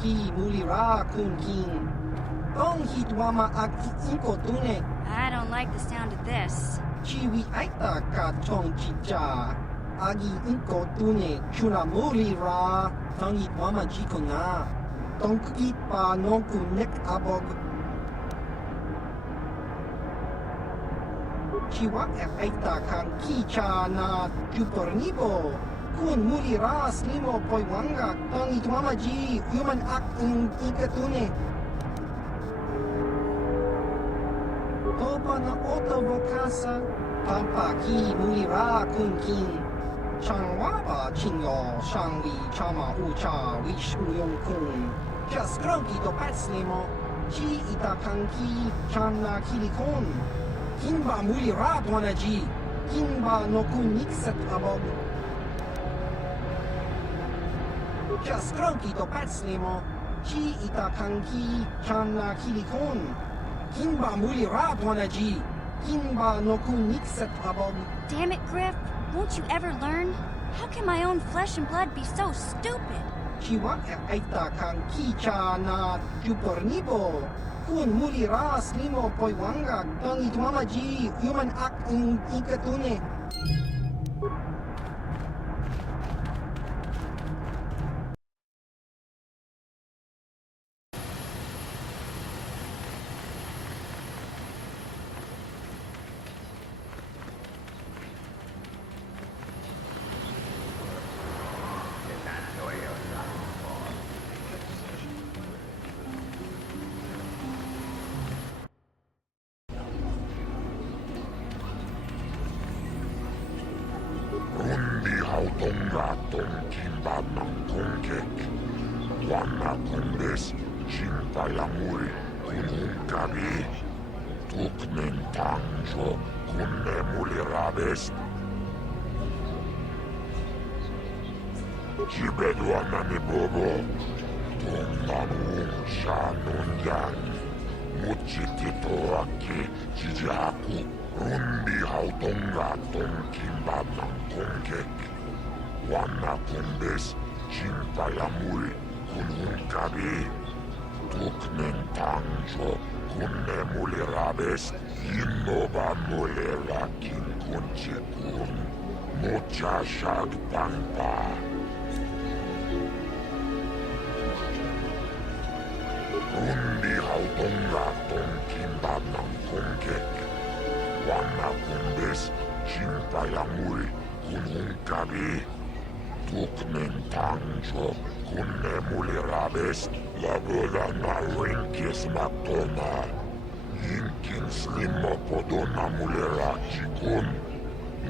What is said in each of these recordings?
Ki mulira kun king. Tong hitwama ak inko tune. I don't like the sound of this. Chiwi aita ka tong chicha. Agi inko tune chuna mulira. Tong hitwama jiko na. Tong kit pa nonku nek abog. Chiwa aita kang kicha na jupornibo. Kun mulira slimo poiwanga tong itmama ji human act in ikatune. Topa na oto vokasa pampa ki mulira kun king. Changwaba chingo shangwi chama ucha wishuyong kun. Just groggy to pat slimo. Ji itakanki channa kilikon. Kinba mulira dwana ji. Kinba no kun nikset abog. Just groggy to pat slimo. Ji itakanki channa kilikon. Kinba mulira dwana ji. Kinba no kun nikset abog. Damn it, Griff. Won't you ever learn? How can my own flesh and blood be so stupid? Chiwa aita kang kicha na jupornibo. Kun mulira slimo poiwanga tong itmama ji human act in ikatune. Tongaton kimbanang kongkek. Wana kumbes, shimpayamuri, kunungkabi. Tuknen tangjo, kunne mulirabes. Jibedwana ni bobo. Tonganung shanunyan. Muchitito aki, jijaku. Rundi hautongaton kimbanang kongkek. Wana kumbes, chimpayamuri, kunungkabi. Tuknen tangjo, kunne mulirabes. Innoba mulera kin kunchikun. Mocha shag pangpa. Rundi hautongaton kimbanang kongkek. Wana kumbes, chimpayamuri, kunungkabi. Tuknen tangjo, kunne mulirabes. Labola na rinkis matona. Inkin slimo podona mulirachikun.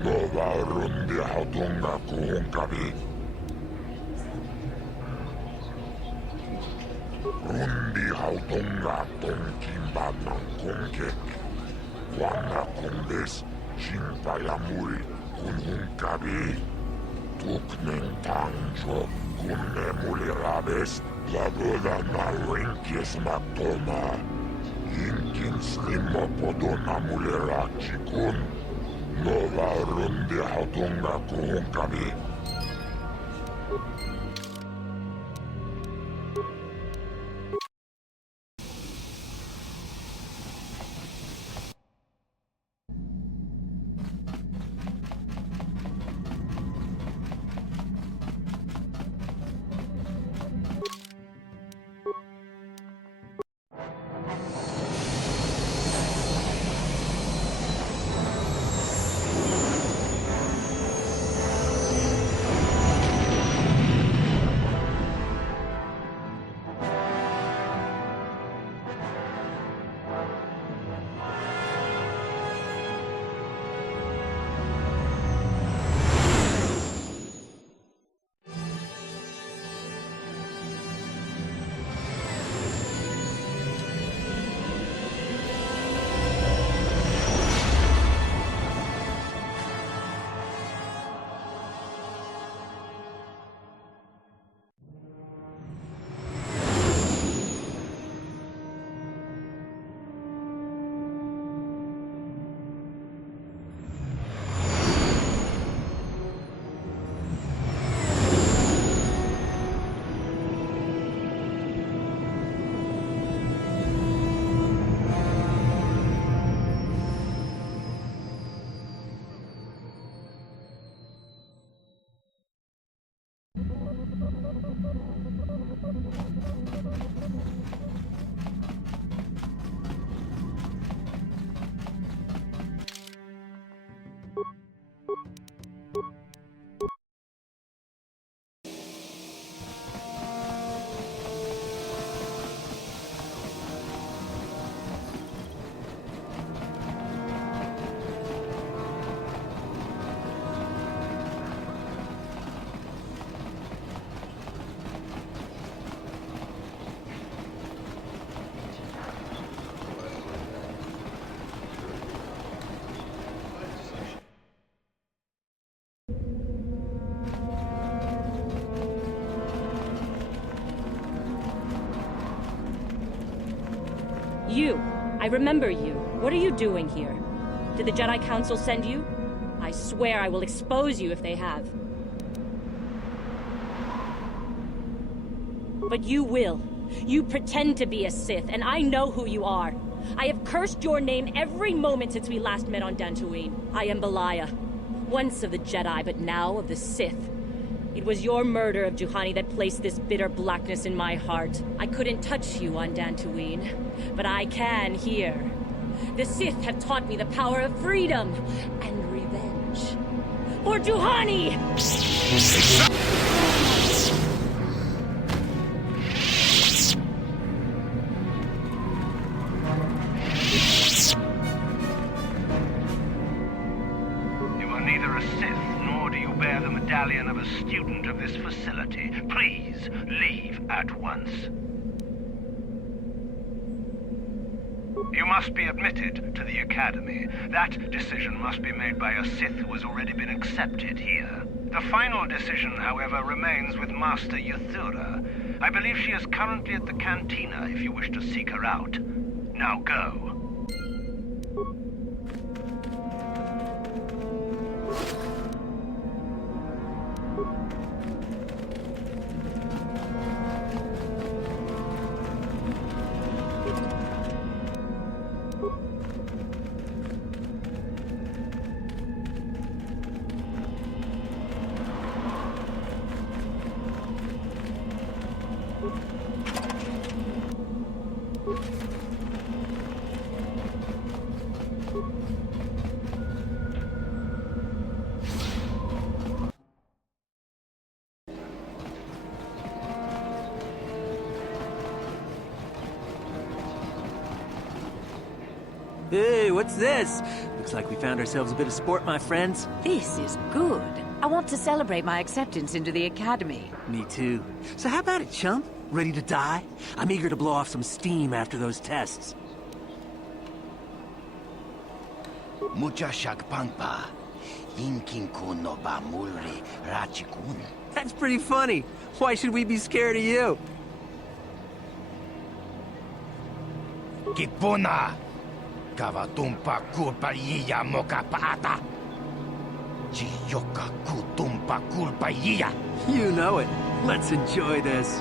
Nova rundi hautonga kuhunkabi. Rundi hautongaton kimbanang kongkek. Wana kumbes, chimpayamuri, kunungkabi. Tuknen tangjo, kunne mulirabes. Labola na rinkis matona. Inkin slimo podona mulirachikun. Nova rundi hautonga kuhunkabi. You. I remember you. What are you doing here? Did the Jedi Council send you? I swear I will expose you if they have. But you will. You pretend to be a Sith, and I know who you are. I have cursed your name every moment since we last met on Tatooine. I am Belaya. Once of the Jedi, but now of the Sith. It was your murder of Juhani that placed this bitter blackness in my heart. I couldn't touch you on Tatooine, but I can here. The Sith have taught me the power of freedom and revenge. For Juhani! Medallion of a student of this facility. Please, leave at once. You must be admitted to the Academy. That decision must be made by a Sith who has already been accepted here. The final decision, however, remains with Master Yuthura. I believe she is currently at the cantina if you wish to seek her out. Now go. Hey, what's this? Looks like we found ourselves a bit of sport, my friends. This is good. I want to celebrate my acceptance into the Academy. Me too. So how about it, chump? Ready to die? I'm eager to blow off some steam after those tests. Mucha shakpangpa. Yinkinku no ba mulri rachikun. That's pretty funny. Why should we be scared of you? Kipuna! Kavatumpa kulpa iya moka paata. Chiyoka kutumpa kulpa iya. You know it. Let's enjoy this.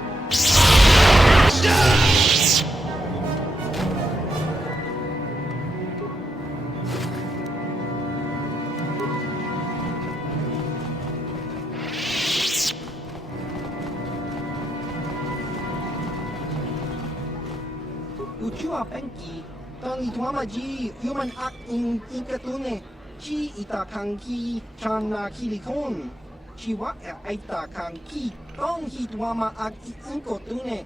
Uchua penki, tang ituamaji, human act in inkatune, chi itakanki, chana kilikon, chiwa aita kanki, tong hituama aki inkotune,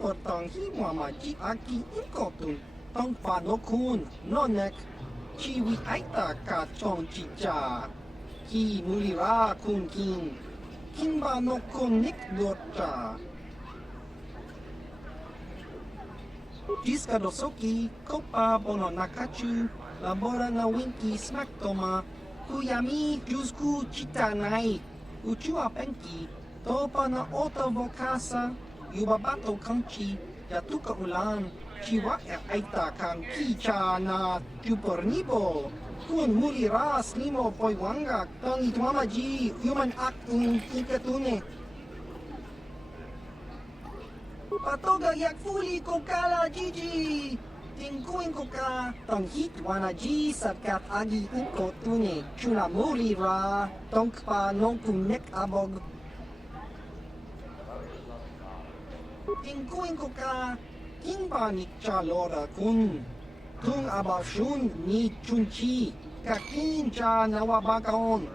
or tong hiwama ji aki inkotun, tong panokun, nonek, chiwi aita ka chong chicha, ki mulira kun kin, kimba no kun nik dorcha. Jiska dosoki, kopa bono nakachu, labora na winki smaktoma, kuyami jusku chitanai, uchua penki, topa na ota vokasa, yubabato kanchi, yatuka ulan, chiwa aita kanki cha na jupornibo, kun mulira slimo poiwanga, tangi tuamaji, human act in ikatune. Patoga yak fuli kokala Gigi! Tingkuin ko ka, tong hitwana G sarkat agi inko tune, chuna muli ra, tong pa nong kunek abog. Tingkuin ko ka, kinba ni chalora kun, tung abashun ni chunchi, kakin cha nawabakaon.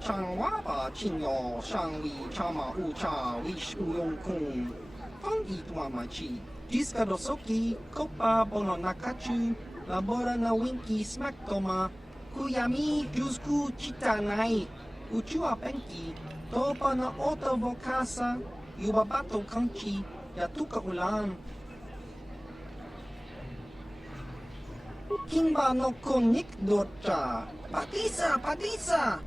Changwaba chinyo, shangwi chama ucha, wish uyong kun. Tongi tuamachi, jiska dosoki, kopa bono nakachu, labora na winki smaktoma, kuyami jusku chitanai, uchua penki, topa na ota vokasa, yubabato kanchi, yatuka ulan. Kimba no konik dorcha, patisa, patisa!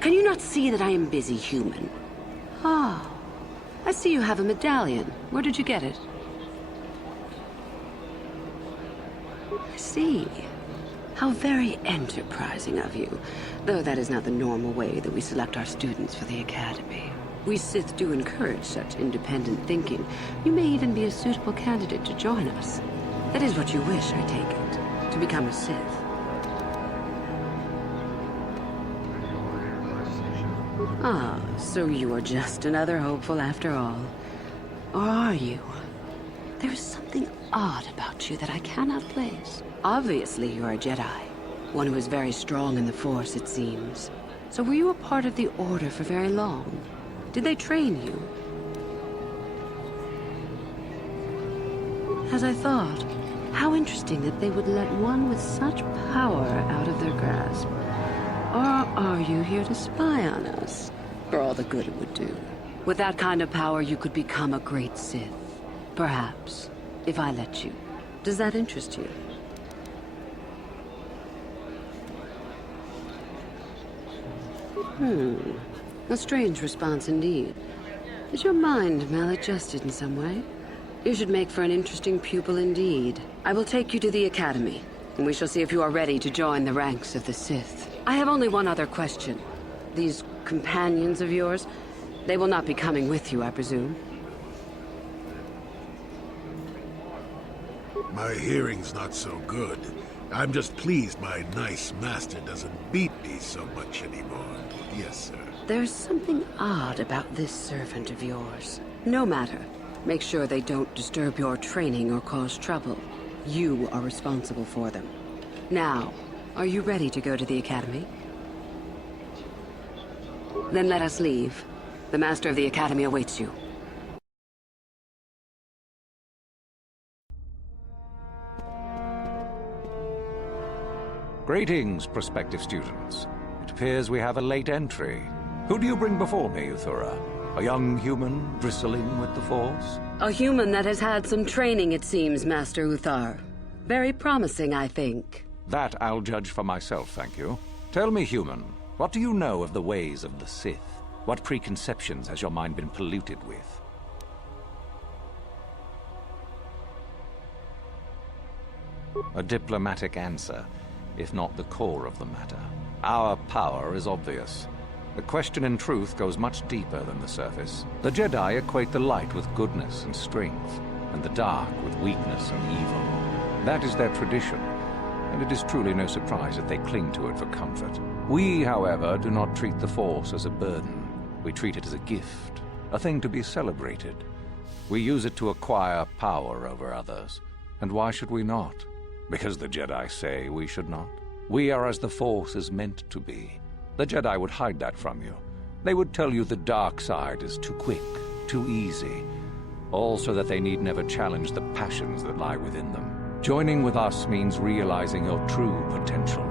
Can you not see that I am busy, human? Oh, I see you have a medallion. Where did you get it? I see. How very enterprising of you. Though that is not the normal way that we select our students for the Academy. We Sith do encourage such independent thinking. You may even be a suitable candidate to join us. That is what you wish, I take it. To become a Sith. Ah, so you are just another hopeful after all. Or are you? There is something odd about you that I cannot place. Obviously, you are a Jedi. One who is very strong in the Force, it seems. So were you a part of the Order for very long? Did they train you? As I thought, how interesting that they would let one with such power out of their grasp. Or are you here to spy on us? For all the good it would do. With that kind of power, you could become a great Sith. Perhaps, if I let you. Does that interest you? A strange response indeed. Is your mind maladjusted in some way? You should make for an interesting pupil indeed. I will take you to the Academy, and we shall see if you are ready to join the ranks of the Sith. I have only one other question. These companions of yours, they will not be coming with you, I presume? My hearing's not so good. I'm just pleased my nice master doesn't beat me so much anymore. Yes, sir. There's something odd about this servant of yours. No matter. Make sure they don't disturb your training or cause trouble. You are responsible for them. Now, are you ready to go to the Academy? Then let us leave. The Master of the Academy awaits you. Greetings, prospective students. It appears we have a late entry. Who do you bring before me, Uthura? A young human bristling with the Force? A human that has had some training, it seems, Master Uthar. Very promising, I think. That I'll judge for myself, thank you. Tell me, human, what do you know of the ways of the Sith? What preconceptions has your mind been polluted with? A diplomatic answer, if not the core of the matter. Our power is obvious. The question in truth goes much deeper than the surface. The Jedi equate the light with goodness and strength, and the dark with weakness and evil. That is their tradition, and it is truly no surprise that they cling to it for comfort. We, however, do not treat the Force as a burden. We treat it as a gift, a thing to be celebrated. We use it to acquire power over others. And why should we not? Because the Jedi say we should not. We are as the Force is meant to be. The Jedi would hide that from you. They would tell you the dark side is too quick, too easy, all so that they need never challenge the passions that lie within them. Joining with us means realizing your true potential.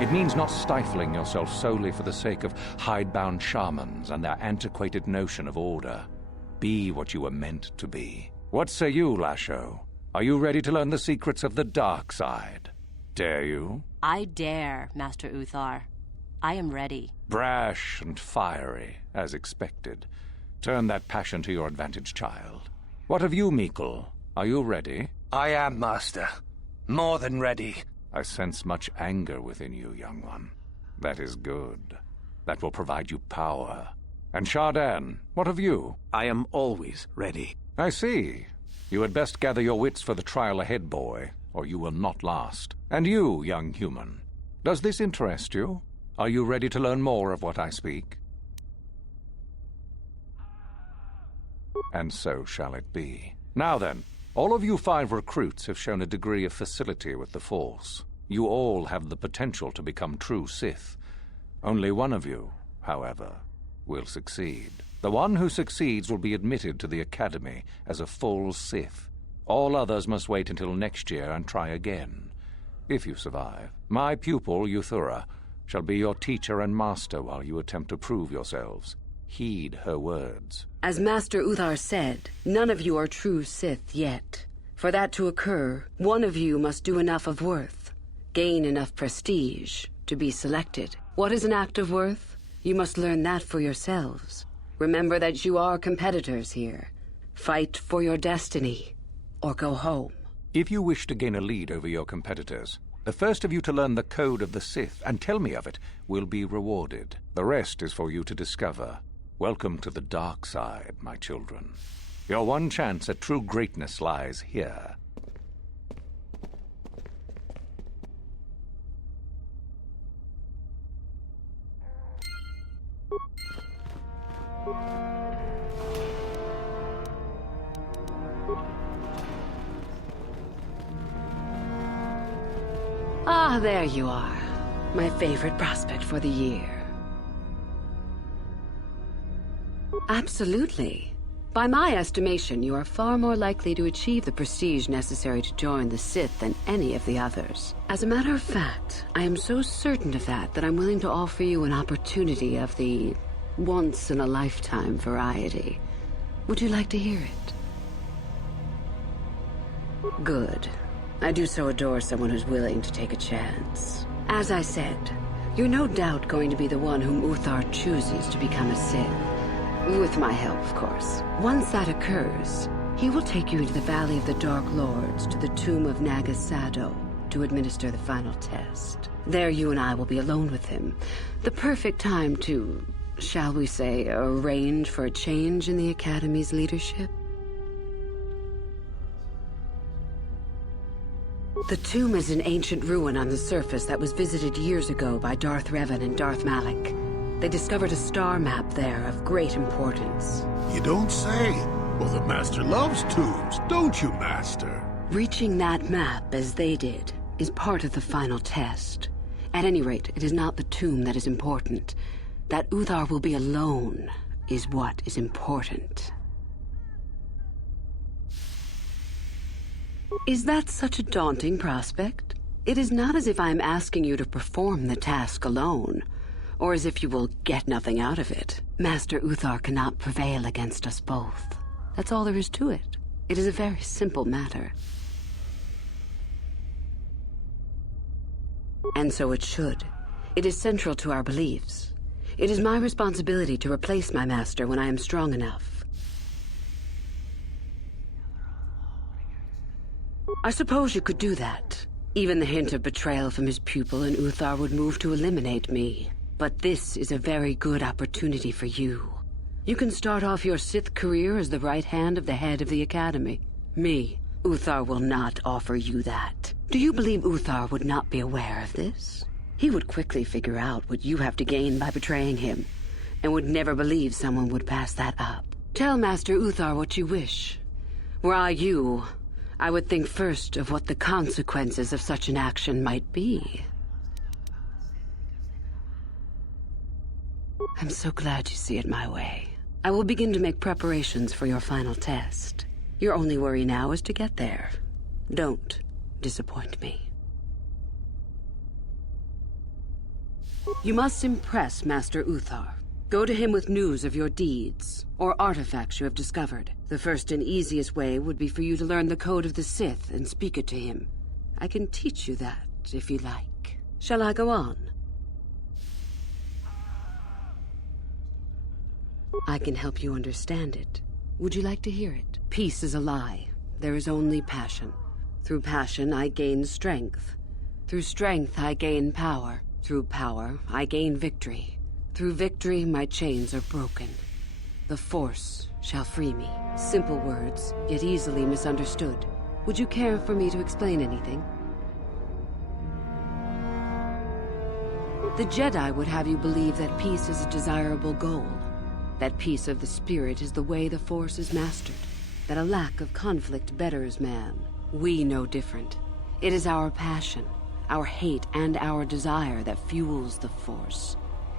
It means not stifling yourself solely for the sake of hidebound shamans and their antiquated notion of order. Be what you were meant to be. What say you, Lasho? Are you ready to learn the secrets of the dark side? Dare you? I dare, Master Uthar. I am ready. Brash and fiery, as expected. Turn that passion to your advantage, child. What of you, Meekle? Are you ready? I am, Master. More than ready. I sense much anger within you, young one. That is good. That will provide you power. And Shardan, what of you? I am always ready. I see. You had best gather your wits for the trial ahead, boy, or you will not last. And you, young human, does this interest you? Are you ready to learn more of what I speak? And so shall it be. Now then, all of you 5 recruits have shown a degree of facility with the Force. You all have the potential to become true Sith. Only one of you, however, will succeed. The one who succeeds will be admitted to the Academy as a full Sith. All others must wait until next year and try again. If you survive, my pupil, Uthura, shall be your teacher and master while you attempt to prove yourselves. Heed her words. As Master Uthar said, none of you are true Sith yet. For that to occur, one of you must do enough of worth, gain enough prestige, to be selected. What is an act of worth? You must learn that for yourselves. Remember that you are competitors here. Fight for your destiny, or go home. If you wish to gain a lead over your competitors, the first of you to learn the code of the Sith and tell me of it will be rewarded. The rest is for you to discover. Welcome to the dark side, my children. Your one chance at true greatness lies here. Ah, there you are. My favorite prospect for the year. Absolutely. By my estimation, you are far more likely to achieve the prestige necessary to join the Sith than any of the others. As a matter of fact, I am so certain of that I'm willing to offer you an opportunity of the once-in-a-lifetime variety. Would you like to hear it? Good. I do so adore someone who's willing to take a chance. As I said, you're no doubt going to be the one whom Uthar chooses to become a Sith. With my help, of course. Once that occurs, he will take you into the Valley of the Dark Lords to the tomb of Naga Sado to administer the final test. There you and I will be alone with him. The perfect time to, shall we say, arrange for a change in the Academy's leadership. The tomb is an ancient ruin on the surface that was visited years ago by Darth Revan and Darth Malak. They discovered a star map there of great importance. You don't say. Well, the Master loves tombs, don't you, Master? Reaching that map, as they did, is part of the final test. At any rate, it is not the tomb that is important. That Uthar will be alone is what is important. Is that such a daunting prospect? It is not as if I am asking you to perform the task alone, or as if you will get nothing out of it. Master Uthar cannot prevail against us both. That's all there is to it. It is a very simple matter. And so it should. It is central to our beliefs. It is my responsibility to replace my master when I am strong enough. I suppose you could do that. Even the hint of betrayal from his pupil and Uthar would move to eliminate me. But this is a very good opportunity for you. You can start off your Sith career as the right hand of the head of the Academy. Me, Uthar will not offer you that. Do you believe Uthar would not be aware of this? He would quickly figure out what you have to gain by betraying him, and would never believe someone would pass that up. Tell Master Uthar what you wish. Were I you, I would think first of what the consequences of such an action might be. I'm so glad you see it my way. I will begin to make preparations for your final test. Your only worry now is to get there. Don't disappoint me. You must impress Master Uthar. Go to him with news of your deeds, or artifacts you have discovered. The first and easiest way would be for you to learn the code of the Sith and speak it to him. I can teach you that, if you like. Shall I go on? I can help you understand it. Would you like to hear it? Peace is a lie. There is only passion. Through passion, I gain strength. Through strength, I gain power. Through power, I gain victory. Through victory, my chains are broken. The Force shall free me. Simple words, yet easily misunderstood. Would you care for me to explain anything? The Jedi would have you believe that peace is a desirable goal. That peace of the spirit is the way the Force is mastered. That a lack of conflict betters man. We know different. It is our passion, our hate, and our desire that fuels the Force.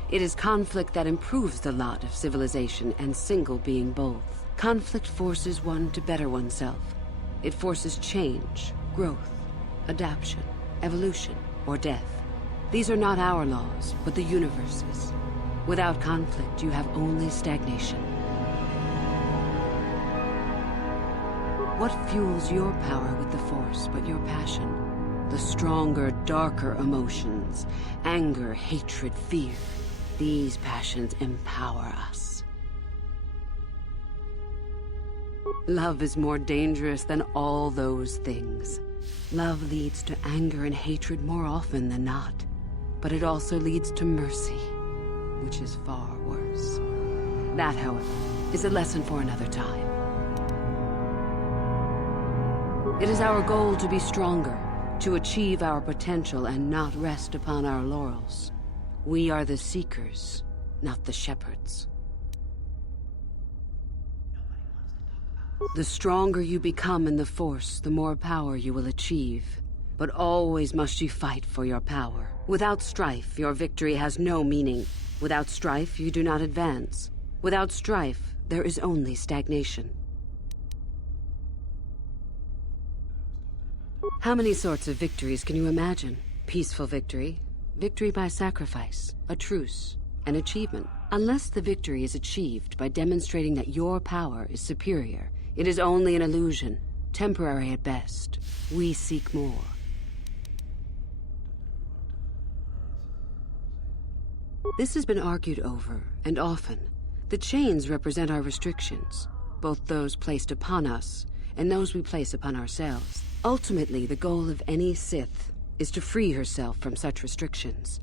It is conflict that improves the lot of civilization and single being both. Conflict forces one to better oneself. It forces change, growth, adaptation, evolution, or death. These are not our laws, but the universe's. Without conflict, you have only stagnation. What fuels your power with the Force but your passion? The stronger, darker emotions. Anger, hatred, fear. These passions empower us. Love is more dangerous than all those things. Love leads to anger and hatred more often than not. But it also leads to mercy, which is far worse. That, however, is a lesson for another time. It is our goal to be stronger, to achieve our potential and not rest upon our laurels. We are the seekers, not the shepherds. The stronger you become in the Force, the more power you will achieve. But always must you fight for your power. Without strife, your victory has no meaning. Without strife, you do not advance. Without strife, there is only stagnation. How many sorts of victories can you imagine? Peaceful victory, victory by sacrifice, a truce, an achievement. Unless the victory is achieved by demonstrating that your power is superior, it is only an illusion, temporary at best. We seek more. This has been argued over, and often. The chains represent our restrictions, both those placed upon us and those we place upon ourselves. Ultimately, the goal of any Sith is to free herself from such restrictions.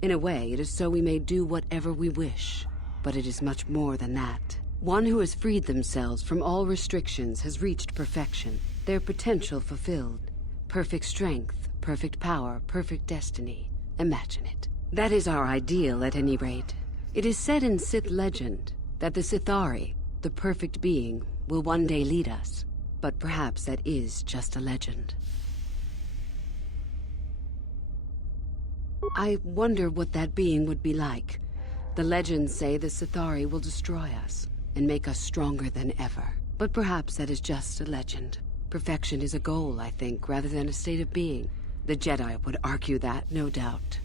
In a way, it is so we may do whatever we wish, but it is much more than that. One who has freed themselves from all restrictions has reached perfection, their potential fulfilled. Perfect strength, perfect power, perfect destiny. Imagine it. That is our ideal, at any rate. It is said in Sith legend that the Sithari, the perfect being, will one day lead us. But perhaps that is just a legend. I wonder what that being would be like. The legends say the Sithari will destroy us and make us stronger than ever. But perhaps that is just a legend. Perfection is a goal, I think, rather than a state of being. The Jedi would argue that, no doubt.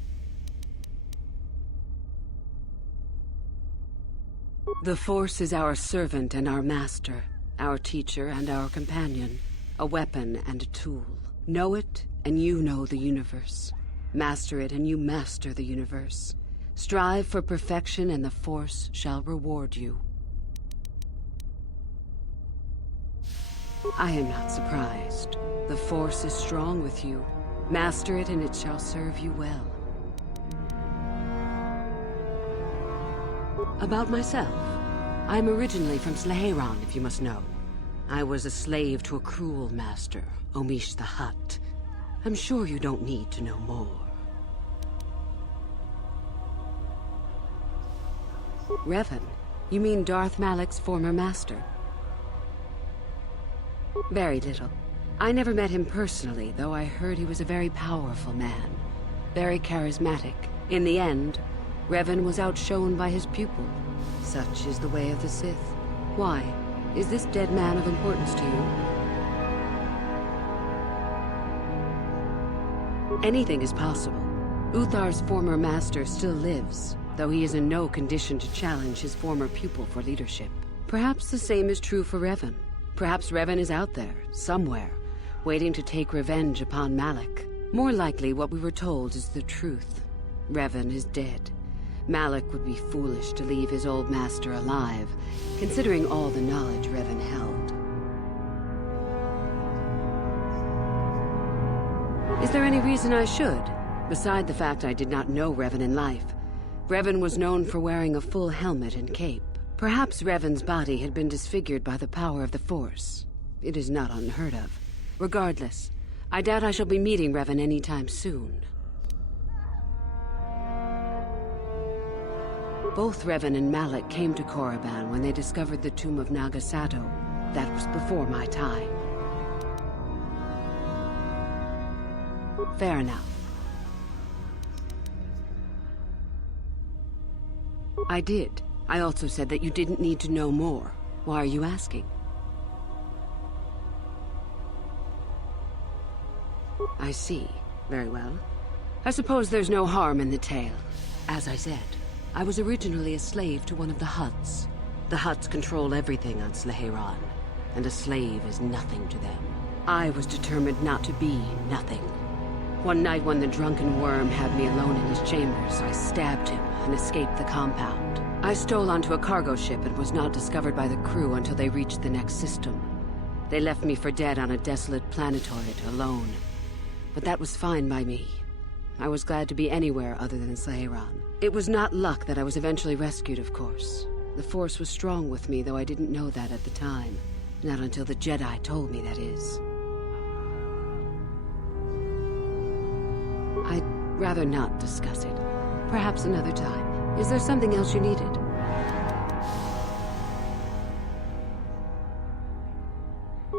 The Force is our servant and our master, our teacher and our companion, a weapon and a tool. Know it, and you know the universe. Master it, and you master the universe. Strive for perfection, and the Force shall reward you. I am not surprised. The Force is strong with you. Master it, and it shall serve you well. About myself. I am originally from Slaheron, if you must know. I was a slave to a cruel master, Omish the Hutt. I'm sure you don't need to know more. Revan? You mean Darth Malak's former master? Very little. I never met him personally, though I heard he was a very powerful man. Very charismatic. In the end, Revan was outshone by his pupil. Such is the way of the Sith. Why? Is this dead man of importance to you? Anything is possible. Uthar's former master still lives, though he is in no condition to challenge his former pupil for leadership. Perhaps the same is true for Revan. Perhaps Revan is out there, somewhere, waiting to take revenge upon Malak. More likely, what we were told is the truth. Revan is dead. Malak would be foolish to leave his old master alive, considering all the knowledge Revan held. Is there any reason I should? Beside the fact I did not know Revan in life. Revan was known for wearing a full helmet and cape. Perhaps Revan's body had been disfigured by the power of the Force. It is not unheard of. Regardless, I doubt I shall be meeting Revan anytime soon. Both Revan and Malak came to Korriban when they discovered the tomb of Nagasato. That was before my time. Fair enough. I did. I also said that you didn't need to know more. Why are you asking? I see. Very well. I suppose there's no harm in the tale. As I said, I was originally a slave to one of the Hutts. The Hutts control everything on Sleheyron, and a slave is nothing to them. I was determined not to be nothing. One night when the drunken worm had me alone in his chambers, I stabbed him and escaped the compound. I stole onto a cargo ship and was not discovered by the crew until they reached the next system. They left me for dead on a desolate planetoid, alone. But that was fine by me. I was glad to be anywhere other than Sleheyron. It was not luck that I was eventually rescued, of course. The Force was strong with me, though I didn't know that at the time. Not until the Jedi told me, that is. I'd rather not discuss it. Perhaps another time. Is there something else you needed?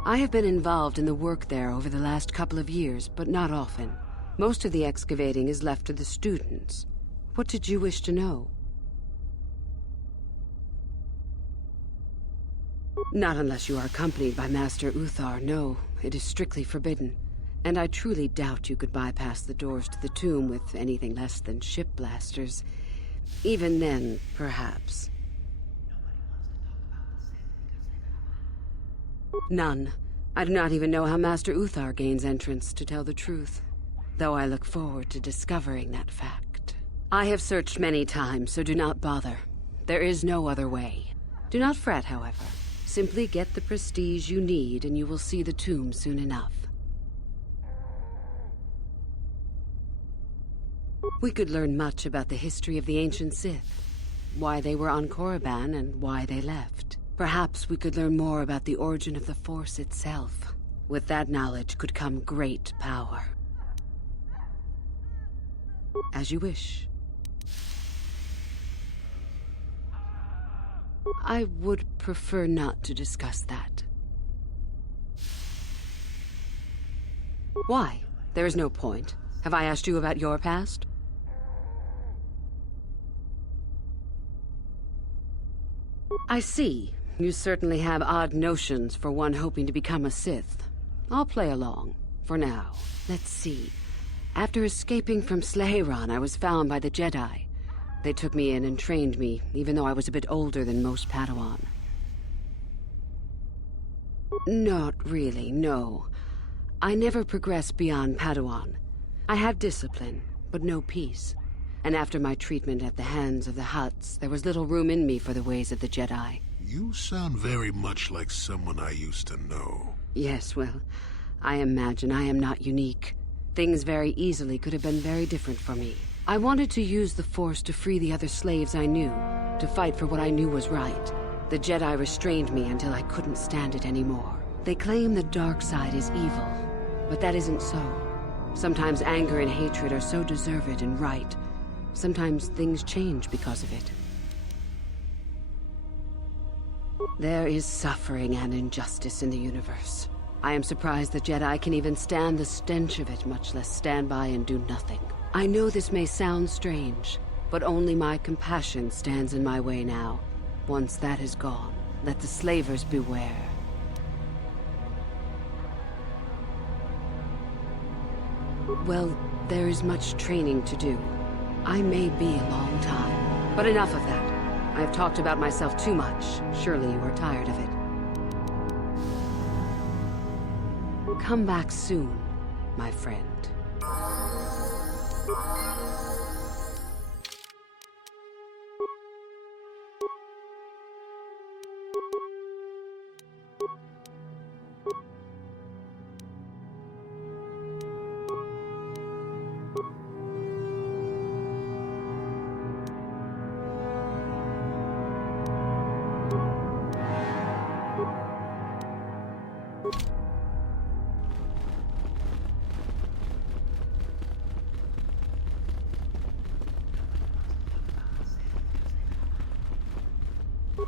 I have been involved in the work there over the last couple of years, but not often. Most of the excavating is left to the students. What did you wish to know? Not unless you are accompanied by Master Uthar, no. It is strictly forbidden. And I truly doubt you could bypass the doors to the tomb with anything less than ship blasters. Even then, perhaps. None. I do not even know how Master Uthar gains entrance, to tell the truth. Though I look forward to discovering that fact. I have searched many times, so do not bother. There is no other way. Do not fret, however. Simply get the prestige you need, and you will see the tomb soon enough. We could learn much about the history of the ancient Sith. Why they were on Korriban and why they left. Perhaps we could learn more about the origin of the Force itself. With that knowledge could come great power. As you wish. I would prefer not to discuss that. Why? There is no point. Have I asked you about your past? I see. You certainly have odd notions for one hoping to become a Sith. I'll play along, for now. Let's see. After escaping from Sleheyron, I was found by the Jedi. They took me in and trained me, even though I was a bit older than most Padawan. Not really, no. I never progressed beyond Padawan. I have discipline, but no peace. And after my treatment at the hands of the Hutts, there was little room in me for the ways of the Jedi. You sound very much like someone I used to know. Yes, well, I imagine I am not unique. Things very easily could have been very different for me. I wanted to use the Force to free the other slaves I knew, to fight for what I knew was right. The Jedi restrained me until I couldn't stand it anymore. They claim the dark side is evil, but that isn't so. Sometimes anger and hatred are so deserved and right. Sometimes things change because of it. There is suffering and injustice in the universe. I am surprised the Jedi can even stand the stench of it, much less stand by and do nothing. I know this may sound strange, but only my compassion stands in my way now. Once that is gone, let the slavers beware. Well, there is much training to do. I may be a long time, but enough of that. I have talked about myself too much. Surely you are tired of it. Come back soon, my friend.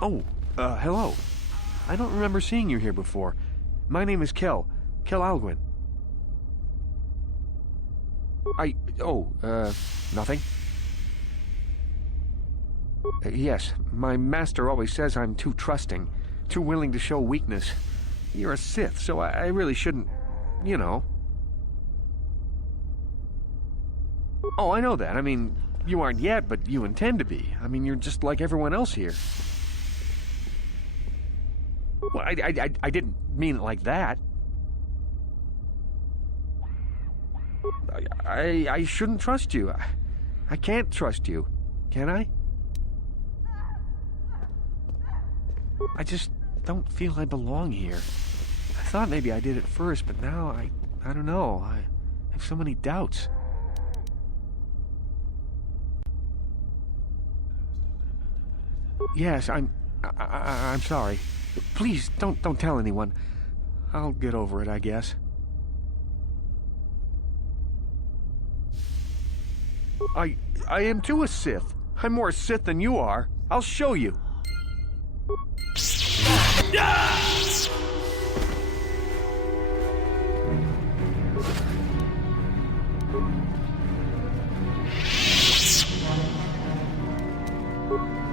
Oh, hello. I don't remember seeing you here before. My name is Kel Alguin. Nothing. Yes, my master always says I'm too trusting, too willing to show weakness. You're a Sith, so I really shouldn't, you know. Oh, I know that. I mean, you aren't yet, but you intend to be. I mean, you're just like everyone else here. Well, I didn't mean it like that. I shouldn't trust you. I can't trust you. Can I? I just don't feel I belong here. I thought maybe I did at first, but now I don't know. I have so many doubts. Yes, I'm sorry. Please don't tell anyone. I'll get over it, I guess. I am too a Sith. I'm more a Sith than you are. I'll show you.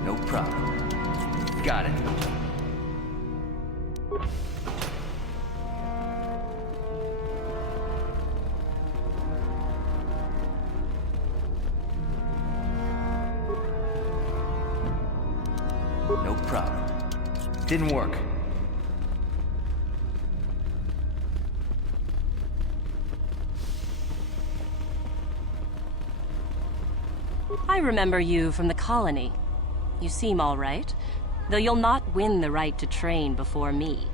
No problem. Got it. No problem. Didn't work. I remember you from the colony. You seem all right, though you'll not win the right to train before me.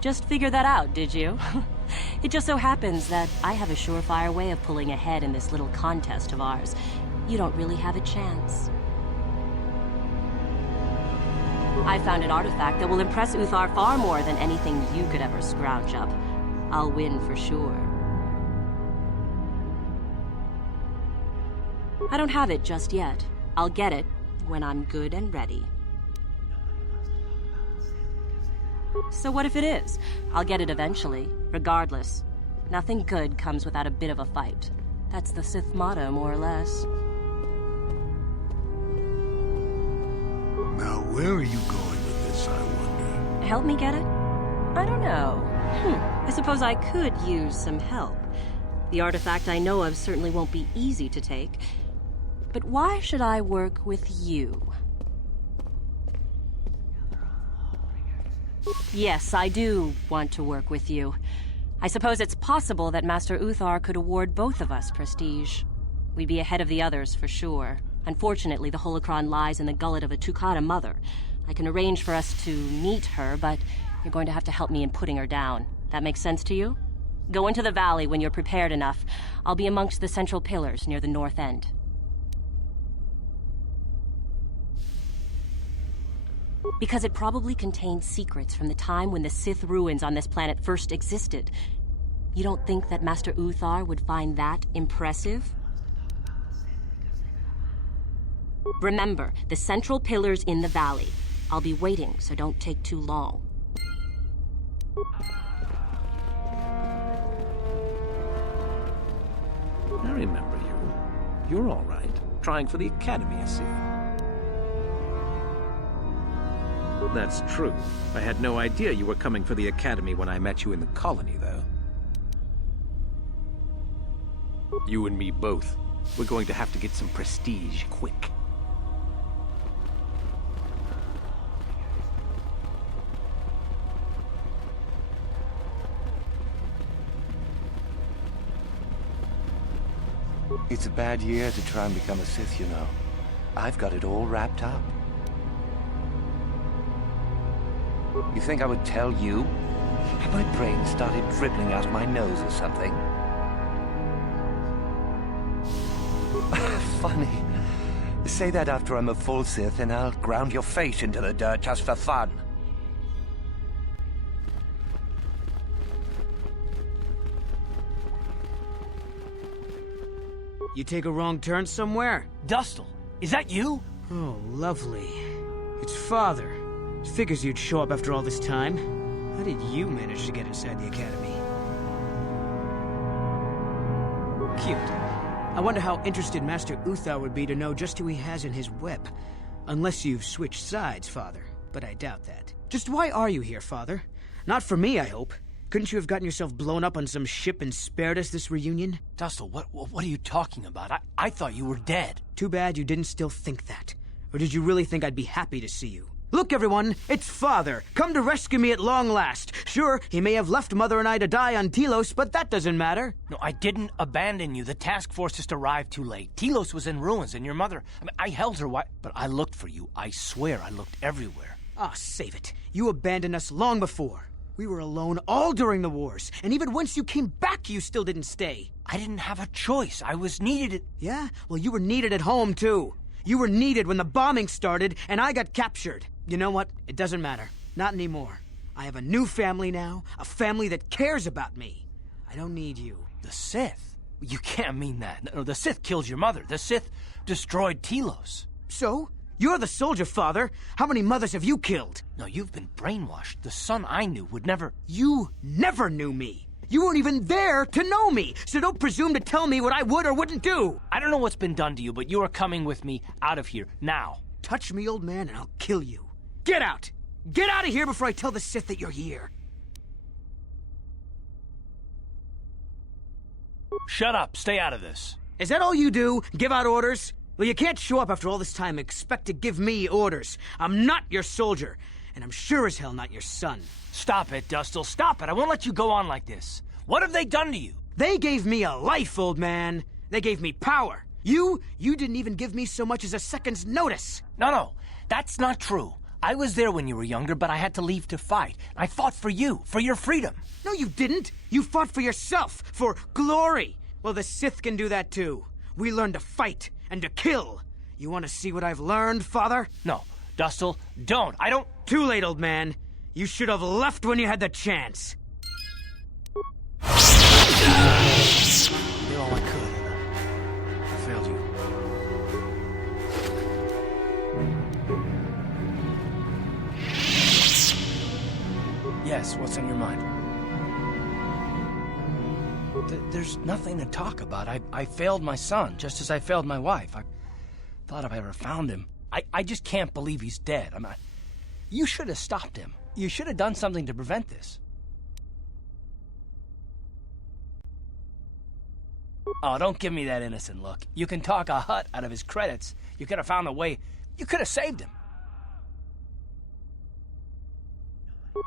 Just figured that out, did you? It just so happens that I have a surefire way of pulling ahead in this little contest of ours. You don't really have a chance. I found an artifact that will impress Uthar far more than anything you could ever scrounge up. I'll win for sure. I don't have it just yet. I'll get it when I'm good and ready. So what if it is? I'll get it eventually, regardless. Nothing good comes without a bit of a fight. That's the Sith motto, more or less. Now, where are you going with this, I wonder? Help me get it? I don't know. I suppose I could use some help. The artifact I know of certainly won't be easy to take. But why should I work with you? Yes, I do want to work with you. I suppose it's possible that Master Uthar could award both of us prestige. We'd be ahead of the others for sure. Unfortunately, the holocron lies in the gullet of a Tukata mother. I can arrange for us to meet her, but you're going to have to help me in putting her down. That makes sense to you? Go into the valley when you're prepared enough. I'll be amongst the central pillars near the north end. Because it probably contains secrets from the time when the Sith ruins on this planet first existed. You don't think that Master Uthar would find that impressive? Remember, the central pillar's in the valley. I'll be waiting, so don't take too long. I remember you. You're all right. Trying for the Academy, I see. That's true. I had no idea you were coming for the Academy when I met you in the colony, though. You and me both. We're going to have to get some prestige quick. It's a bad year to try and become a Sith, you know. I've got it all wrapped up. You think I would tell you? Have my brain started dribbling out of my nose or something? Funny. Say that after I'm a full Sith and I'll ground your face into the dirt just for fun. You take a wrong turn somewhere? Dustle, is that you? Oh, lovely. It's Father. Figures you'd show up after all this time. How did you manage to get inside the Academy? Cute. I wonder how interested Master Uthar would be to know just who he has in his web. Unless you've switched sides, Father. But I doubt that. Just why are you here, Father? Not for me, I hope. Couldn't you have gotten yourself blown up on some ship and spared us this reunion? Dustle, what are you talking about? I thought you were dead. Too bad you didn't still think that. Or did you really think I'd be happy to see you? Look, everyone, it's Father, come to rescue me at long last. Sure, he may have left Mother and I to die on Telos, but that doesn't matter. No, I didn't abandon you. The task force just arrived too late. Telos was in ruins, and your mother... I held her, but I looked for you. I swear I looked everywhere. Ah, save it. You abandoned us long before. We were alone all during the wars, and even once you came back, you still didn't stay. I didn't have a choice. I was needed. Yeah? Well, you were needed at home, too. You were needed when the bombing started, and I got captured. You know what? It doesn't matter. Not anymore. I have a new family now, a family that cares about me. I don't need you. The Sith? You can't mean that. No, the Sith killed your mother. The Sith destroyed Telos. So? You're the soldier, Father. How many mothers have you killed? No, you've been brainwashed. The son I knew would never... You never knew me. You weren't even there to know me, so don't presume to tell me what I would or wouldn't do. I don't know what's been done to you, but you are coming with me out of here, now. Touch me, old man, and I'll kill you. Get out! Get out of here before I tell the Sith that you're here. Shut up. Stay out of this. Is that all you do? Give out orders? Well, you can't show up after all this time and expect to give me orders. I'm not your soldier, and I'm sure as hell not your son. Stop it, Dustle. Stop it. I won't let you go on like this. What have they done to you? They gave me a life, old man. They gave me power. You didn't even give me so much as a second's notice. No, that's not true. I was there when you were younger, but I had to leave to fight. I fought for you, for your freedom. No, you didn't. You fought for yourself, for glory. Well, the Sith can do that too. We learn to fight and to kill. You want to see what I've learned, Father? No, Dustle, don't. I don't... Too late, old man. You should have left when you had the chance. Did all I could. I failed you. Yes, what's on your mind? There's nothing to talk about. I failed my son, just as I failed my wife. I thought if I ever found him... I just can't believe he's dead. You should have stopped him. You should have done something to prevent this. Oh, don't give me that innocent look. You can talk a Hutt out of his credits. You could have found a way. You could have saved him.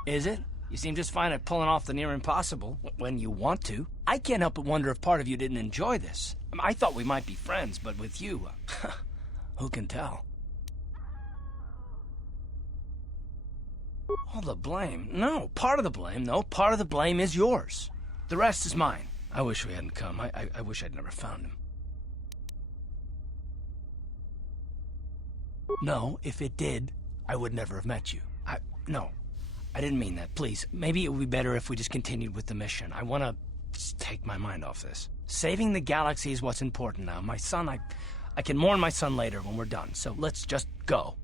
Is it? You seem just fine at pulling off the near impossible when you want to. I can't help but wonder if part of you didn't enjoy this. I thought we might be friends, but with you, who can tell? All the blame. No, part of the blame. No, part of the blame is yours. The rest is mine. I wish we hadn't come. I wish I'd never found him. No, if it did, I would never have met you. No, I didn't mean that. Please, maybe it would be better if we just continued with the mission. I want to just take my mind off this. Saving the galaxy is what's important now. My son, I can mourn my son later when we're done, so let's just go.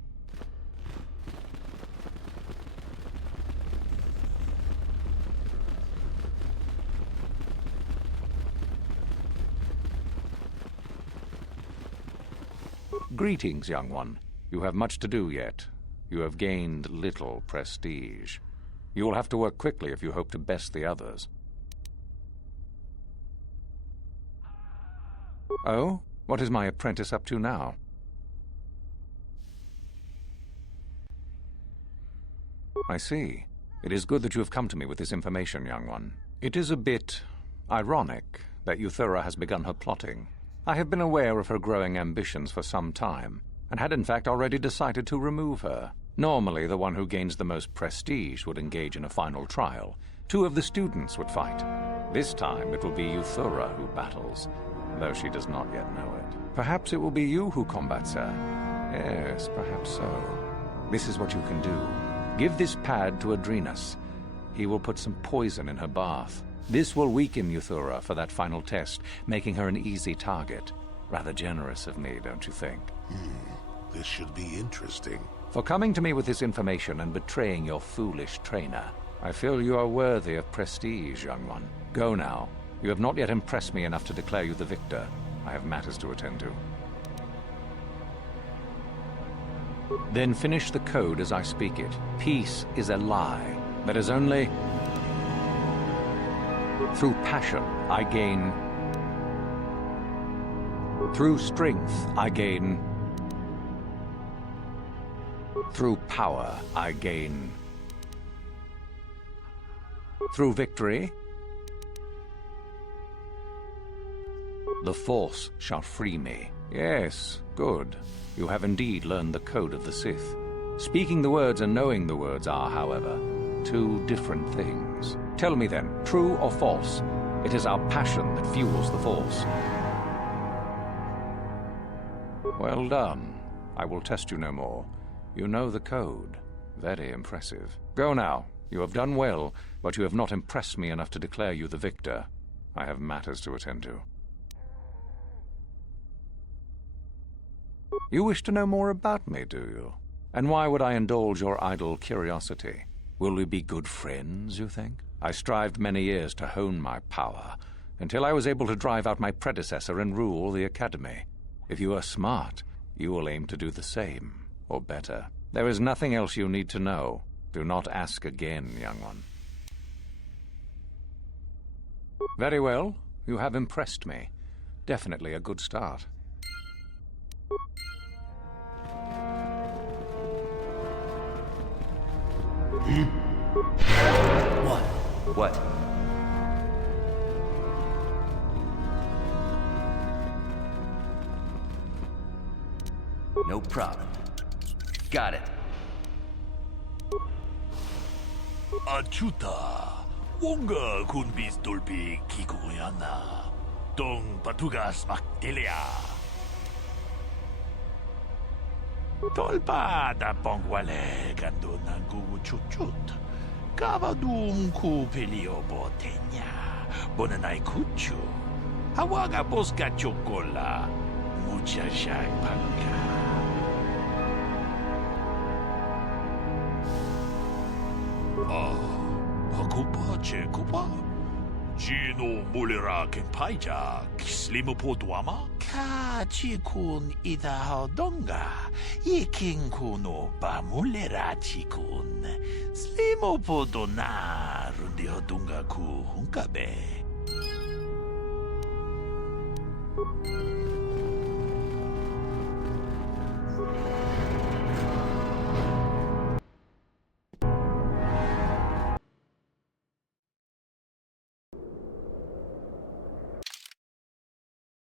Greetings, young one. You have much to do yet. You have gained little prestige. You will have to work quickly if you hope to best the others. Oh? What is my apprentice up to now? I see. It is good that you have come to me with this information, young one. It is a bit ironic that Euthura has begun her plotting. I have been aware of her growing ambitions for some time, and had in fact already decided to remove her. Normally, the one who gains the most prestige would engage in a final trial. 2 of the students would fight. This time, it will be Euthura who battles, though she does not yet know it. Perhaps it will be you who combats her. Yes, perhaps so. This is what you can do. Give this pad to Adrenus. He will put some poison in her bath. This will weaken Euthura for that final test, making her an easy target. Rather generous of me, don't you think? This should be interesting. For coming to me with this information and betraying your foolish trainer, I feel you are worthy of prestige, young one. Go now. You have not yet impressed me enough to declare you the victor. I have matters to attend to. Then finish the code as I speak it. Peace is a lie. That is only... Through passion, I gain... Through strength, I gain... Through power, I gain... Through victory, the Force shall free me. Yes, good. You have indeed learned the code of the Sith. Speaking the words and knowing the words are, however, two different things. Tell me then, true or false? It is our passion that fuels the Force. Well done. I will test you no more. You know the code. Very impressive. Go now. You have done well, but you have not impressed me enough to declare you the victor. I have matters to attend to. You wish to know more about me, do you? And why would I indulge your idle curiosity? Will we be good friends, you think? I strived many years to hone my power, until I was able to drive out my predecessor and rule the Academy. If you are smart, you will aim to do the same, or better. There is nothing else you need to know. Do not ask again, young one. Very well. You have impressed me. Definitely a good start. What? What? No problem. Got it. Achuta, wonga kun bis dolbi kikuyana, dong patugas makdelia. Dolba da pongwale gando nangu chuchut, kabadum ku pelio botenya, bonanai kuchu, hawaga boska chocola, mucha shagpanga. Hakupa Chekupa Gino Mulera Kenpaija Kislimu Poduama Ka Chikun Ida Haudonga Yikin Kuno Bamulera Chikun Slimo Podona Rundi Hodunga Ku Hunkabe